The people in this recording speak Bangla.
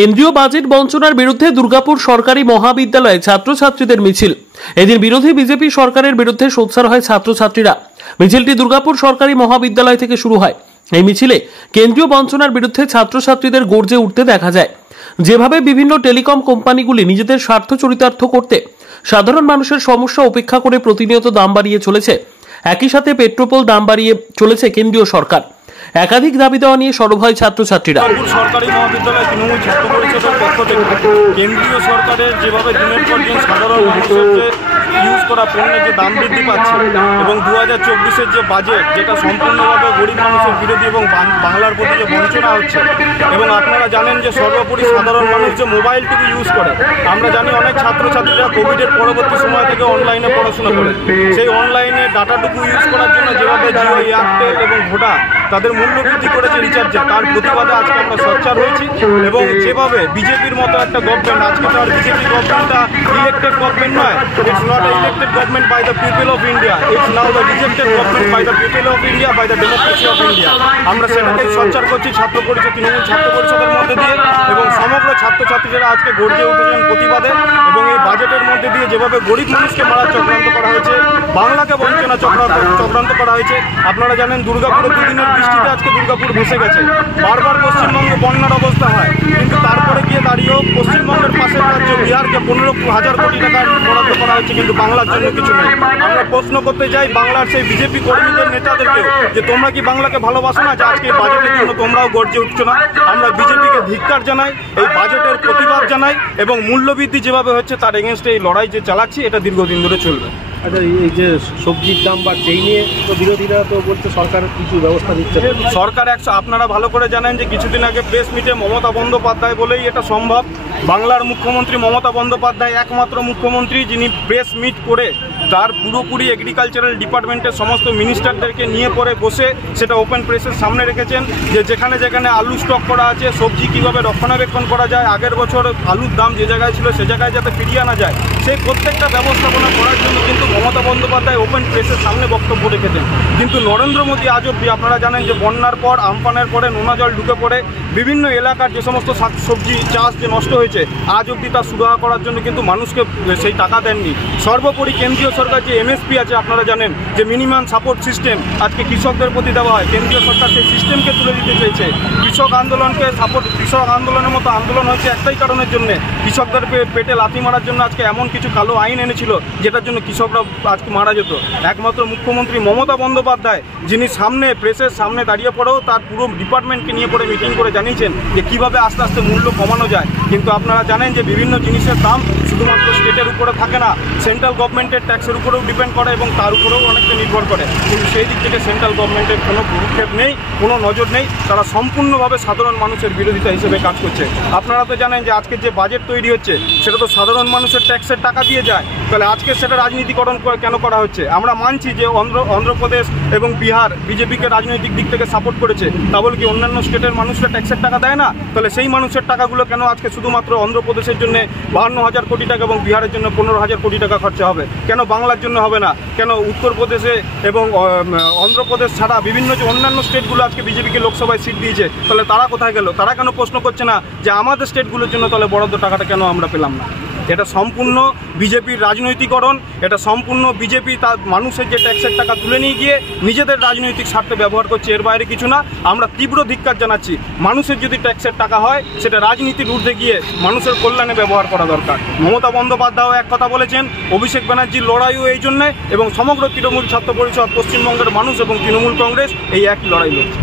কেন্দ্রীয় বাজেট বঞ্চনার বিরুদ্ধে দুর্গাপুর সরকারি মহাবিদ্যালয়ে ছাত্রছাত্রীদের মিছিল। এদিন বিরোধী বিজেপি সরকারের বিরুদ্ধে সোচ্চার হয় ছাত্রছাত্রীরা। মিছিলটি দুর্গাপুর সরকারি মহাবিদ্যালয় থেকে শুরু হয়। এই মিছিলে কেন্দ্রীয় বঞ্চনার বিরুদ্ধে ছাত্রছাত্রীদের গর্জে উঠতে দেখা যায়। যেভাবে বিভিন্ন টেলিকম কোম্পানিগুলি নিজেদের স্বার্থ চরিতার্থ করতে সাধারণ মানুষের সমস্যা উপেক্ষা করে প্রতিনিয়ত দাম বাড়িয়ে চলেছে, একই সাথে পেট্রোল দাম বাড়িয়ে চলেছে কেন্দ্রীয় সরকার। একাধিক দাবি দেওয়া নিয়ে সরব হয় ছাত্রছাত্রীরা। সরকারি মহাবিদ্যালয় তৃণমূল ছাত্র পরিষদের পক্ষ থেকে কেন্দ্রীয় সরকারের যেভাবে দিনের পর দিন সাধারণ মানুষের যে ইউজ করা পণ্যের যে দাম বৃদ্ধি পাচ্ছে এবং 2024-এর যে বাজেট, যেটা সম্পূর্ণভাবে গরিব মানুষের বিরোধী এবং বাংলার প্রতি যে বঞ্চনা হচ্ছে, এবং আপনারা জানেন যে সর্বোপরি সাধারণ মানুষ যে মোবাইলটুকু ইউজ করে, আমরা জানি অনেক ছাত্রছাত্রীরা কোভিডের পরবর্তী সময় থেকে অনলাইনে পড়াশোনা করে, সেই অনলাইনে ডাটাটুকু ইউজ করার জন্য যেভাবে জিও, এয়ারটেল এবং ভোডা তাদের মূল্য বৃদ্ধি করেছে রিচার্জে, তার প্রতিবাদে আজকে আমরা সোচ্চার হয়েছি। এবং যেভাবে বিজেপির মতো একটা গভর্নমেন্ট, আজকে তো আর বিজেপি গভর্নমেন্টটা ইলেক্টেড গভর্নমেন্ট নয়, it's not a elected government by the people of India, it's now the rejected government by the people of India, by the democracy of India. আমরা সেটাকেই সোচ্চার করছি ছাত্র পরিষদ, তৃণমূল ছাত্র পরিষদের মধ্যে দিয়ে, এবং সমগ্র ছাত্রছাত্রীরা আজকে গর্জে উঠেছেন প্রতিবাদে। এবং এই বাজেটের মধ্যে দিয়ে যেভাবে গরিব মানুষকে মারার চক্রান্ত করা হয়েছে, বাংলাকে বঞ্চনা চক্রান্ত করা হয়েছে। আপনারা জানেন দুর্গাপুরে দুদিনের বৃষ্টিতে আজকে দুর্গাপুর ভেসে গেছে। বারবার পশ্চিমবঙ্গে বন্যার অবস্থা হয়, কিন্তু তারপরে গিয়ে দাঁড়িয়েও পশ্চিমবঙ্গের পাশের রাজ্য বিহারকে 15,000 কোটি টাকা বরাদ্দ করা হয়েছে, কিন্তু বাংলার জন্য কিছু নেই। আমরা প্রশ্ন করতে চাই বাংলার সেই বিজেপি কর্মীদের, নেতাদেরকেও, যে তোমরা কি বাংলাকে ভালোবাসো না, যে আজকে এই বাজেটের জন্য তোমরাও গর্জে উঠছো না? আমরা বিজেপিকে ধিক্কার জানাই, এই বাজেটের প্রতিবাদ জানাই, এবং মূল্যবৃদ্ধি যেভাবে হচ্ছে তার এগেনস্টে এই লড়াই যে চালাচ্ছি, এটা দীর্ঘদিন ধরে চলবে। আচ্ছা, এই যে সবজির দাম বা যেই নিয়ে তো বিরোধীরা তো বলছে সরকার কিছু ব্যবস্থা নিচ্ছে। সরকার আপনারা ভালো করে জানেন যে কিছুদিন আগে প্রেস মিটে মমতা বন্দ্যোপাধ্যায় বলেই এটা সম্ভব। বাংলার মুখ্যমন্ত্রী মমতা বন্দ্যোপাধ্যায় একমাত্র মুখ্যমন্ত্রী যিনি প্রেস মিট করে তার পুরোপুরি এগ্রিকালচারাল ডিপার্টমেন্টের সমস্ত মিনিস্টারদেরকে নিয়ে পরে বসে সেটা ওপেন প্রেসের সামনে রেখেছেন, যে যেখানে যেখানে আলু স্টক করা আছে, সবজি কীভাবে রক্ষণাবেক্ষণ করা যায়, আগের বছর আলুর দাম যে জায়গায় ছিল সে জায়গায় যাতে ফিরিয়ে আনা যায়, সেই প্রত্যেকটা ব্যবস্থাপনা করার জন্য কিন্তু মমতা বন্দ্যোপাধ্যায় ওপেন প্রেসের সামনে বক্তব্য রেখেছেন। কিন্তু নরেন্দ্র মোদী আজ অব্দি, আপনারা জানেন যে বন্যার পর, আমফানের পরে নোনা জল ঢুকে পড়ে বিভিন্ন এলাকার যে সমস্ত শাকসবজি চাষ যে নষ্ট হয়েছে, আজ অব্দি তা সুরাহা করার জন্য কিন্তু মানুষকে সেই টাকা দেননি। সর্বোপরি কেন্দ্রীয় সরকার যে এমএসপি আছে, আপনারা জানেন যে মিনিমাম সাপোর্ট সিস্টেম আজকে কৃষকদের প্রতি দেওয়া হয়, কেন্দ্রীয় সরকার সেই সিস্টেমকে তুলে দিতে চেয়েছে। কৃষক আন্দোলনকে কৃষক আন্দোলনের মতো আন্দোলন হয়েছে একটাই কারণের জন্য, কৃষকদের পেটে লাথি মারার জন্য আজকে এমন কিছু কালো আইন এনেছিল যেটার জন্য কৃষকরা আজকে মারা যেত। একমাত্র মুখ্যমন্ত্রী মমতা বন্দ্যোপাধ্যায়, যিনি সামনে প্রেসের সামনে দাঁড়িয়ে পড়েও তার পুরো ডিপার্টমেন্টকে নিয়ে পড়ে মিটিং করে জানিয়েছেন যে কীভাবে আস্তে আস্তে মূল্য কমানো যায়। কিন্তু আপনারা জানেন যে বিভিন্ন জিনিসের দাম শুধুমাত্র স্টেটের উপরে থাকে না, সেন্ট্রাল গভর্নমেন্টের ট্যাক্সের উপরেও ডিপেন্ড করে এবং তার উপরেও অনেকটা নির্ভর করে। কিন্তু সেই দিক থেকে সেন্ট্রাল গভর্নমেন্টের কোনো ভূক্ষেপ নেই, কোনো নজর নেই, তারা সম্পূর্ণভাবে সাধারণ মানুষের বিরোধিতা হিসেবে কাজ করছে। আপনারা তো জানেন যে আজকে যে বাজেট তৈরি হচ্ছে সেটা তো সাধারণ মানুষের ট্যাক্সের টাকা দিয়ে যায়, তাহলে আজকে সেটা রাজনীতিকরণ কেন করা হচ্ছে? আমরা মানছি যে অন্ধ্রপ্রদেশ এবং বিহার বিজেপিকে রাজনৈতিক দিক থেকে সাপোর্ট করেছে, তা বলে কি অন্যান্য স্টেটের মানুষরা ট্যাক্সের টাকা দেয় না? তাহলে সেই মানুষের টাকাগুলো কেন আজকে শুধুমাত্র অন্ধ্রপ্রদেশের জন্য 52,000 কোটি টাকা এবং বিহারের জন্য 15,000 কোটি টাকা খরচা হবে? কেন বাংলার জন্য হবে না? কেন উত্তরপ্রদেশে এবং অন্ধ্রপ্রদেশ ছাড়া বিভিন্ন যে অন্যান্য স্টেটগুলো আজকে বিজেপিকে লোকসভায় সিট দিয়েছে, তাহলে তারা কোথায় গেল? তারা কেন প্রশ্ন করছে না যে আমাদের স্টেটগুলোর জন্য তাহলে বরাদ্দ টাকাটা কেন আমরা পেলাম না? এটা সম্পূর্ণ বিজেপির রাজনৈতিকরণ, এটা সম্পূর্ণ বিজেপি তার মানুষের যে ট্যাক্সের টাকা তুলে নিয়ে গিয়ে নিজেদের রাজনৈতিক স্বার্থে ব্যবহার করছে, এর বাইরে কিছু না। আমরা তীব্র ধিক্কার জানাচ্ছি। মানুষের যদি ট্যাক্সের টাকা হয় সেটা রাজনীতির ঊর্ধ্বে গিয়ে মানুষের কল্যাণে ব্যবহার করা দরকার। মমতা বন্দ্যোপাধ্যায়ও এক কথা বলেছেন, অভিষেক ব্যানার্জির লড়াইও এই জন্যে, এবং সমগ্র তৃণমূল ছাত্র পরিষদ, পশ্চিমবঙ্গের মানুষ এবং তৃণমূল কংগ্রেস এই একই লড়াই লড়ছে।